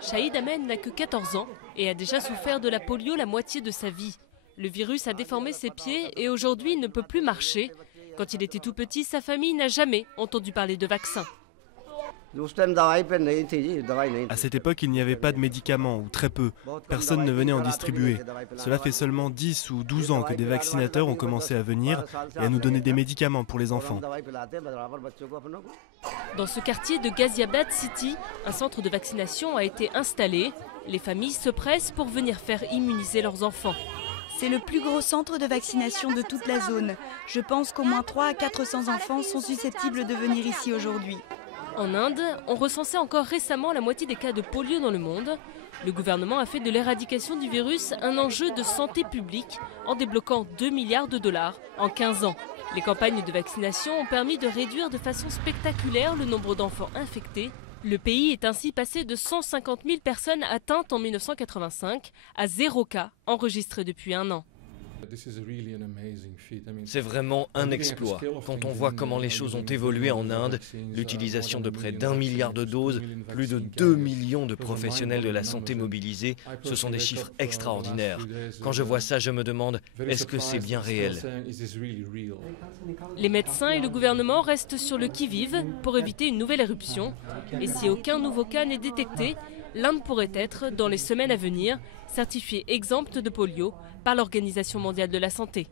Shahid Ahmed n'a que 14 ans et a déjà souffert de la polio la moitié de sa vie. Le virus a déformé ses pieds et aujourd'hui il ne peut plus marcher. Quand il était tout petit, sa famille n'a jamais entendu parler de vaccin. À cette époque, il n'y avait pas de médicaments, ou très peu. Personne ne venait en distribuer. Cela fait seulement 10 ou 12 ans que des vaccinateurs ont commencé à venir et à nous donner des médicaments pour les enfants. Dans ce quartier de Ghaziabad City, un centre de vaccination a été installé. Les familles se pressent pour venir faire immuniser leurs enfants. C'est le plus gros centre de vaccination de toute la zone. Je pense qu'au moins 300 à 400 enfants sont susceptibles de venir ici aujourd'hui. En Inde, on recensait encore récemment la moitié des cas de polio dans le monde. Le gouvernement a fait de l'éradication du virus un enjeu de santé publique en débloquant 2 milliards de dollars en 15 ans. Les campagnes de vaccination ont permis de réduire de façon spectaculaire le nombre d'enfants infectés. Le pays est ainsi passé de 150 000 personnes atteintes en 1985 à 0 cas enregistrés depuis un an. C'est vraiment un exploit. Quand on voit comment les choses ont évolué en Inde, l'utilisation de près d'1 milliard de doses, plus de 2 millions de professionnels de la santé mobilisés, ce sont des chiffres extraordinaires. Quand je vois ça, je me demande, est-ce que c'est bien réel? Les médecins et le gouvernement restent sur le qui-vive pour éviter une nouvelle éruption. Et si aucun nouveau cas n'est détecté, l'Inde pourrait être, dans les semaines à venir, certifiée exempte de polio par l'Organisation mondiale de la santé.